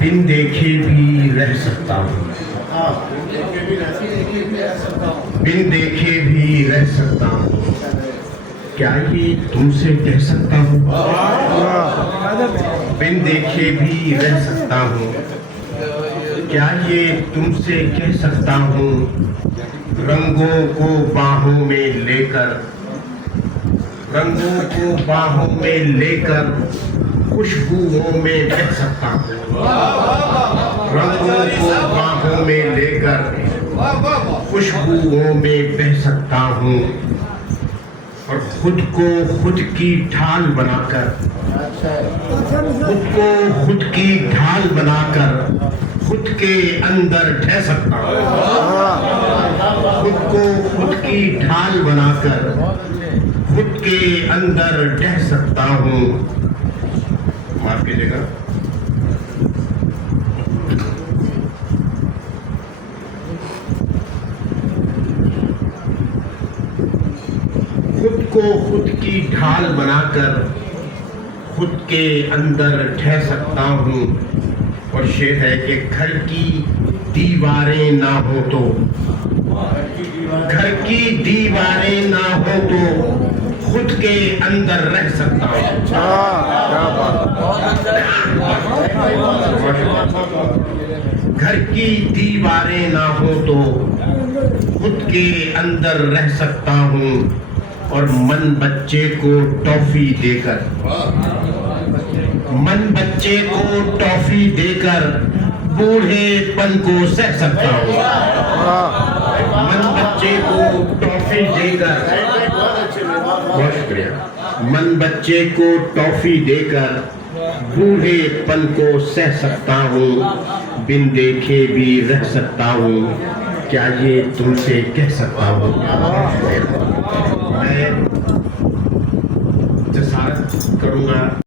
बिन देखे भी रह सकता हूँ, बिन देखे भी रह सकता हूँ, क्या ये तुमसे कह सकता हूँ? बिन देखे भी रह सकता हूँ, क्या ये तुमसे कह सकता हूँ? रंगों को बाहों में लेकर, रंगों को बाहों में लेकर खुशबुओं में बह सकता हूँ। रंगों को बाहों में लेकर खुशबुओं में बह सकता हूँ और खुद को खुद की ढाल बनाकर, खुद को खुद की ढाल बनाकर खुद के अंदर ढह सकता हूँ। खुद को खुद की ढाल बनाकर खुद के अंदर ढह सकता हूँ। माफ कीजिएगा। खुद को खुद की ढाल बनाकर खुद के अंदर ढह सकता हूँ। और शेर है कि घर की दीवारें ना हो तो, घर की दीवारें ना हो तो खुद के अंदर रह सकता हूँ। घर की दीवारें ना हो तो खुद के अंदर रह सकता हूँ और मन बच्चे को टॉफी देकर, मन बच्चे को टॉफी देकर बूढ़ेपन को सह सकता हूँ। मन बच्चे को टॉफी देकर, बहुत शुक्रिया, मन बच्चे को टॉफी देकर बूढ़ेपन को सह सकता हूँ। बिन देखे भी रह सकता हूँ, क्या ये तुमसे कह सकता हूँ? मैं जसारत करूँगा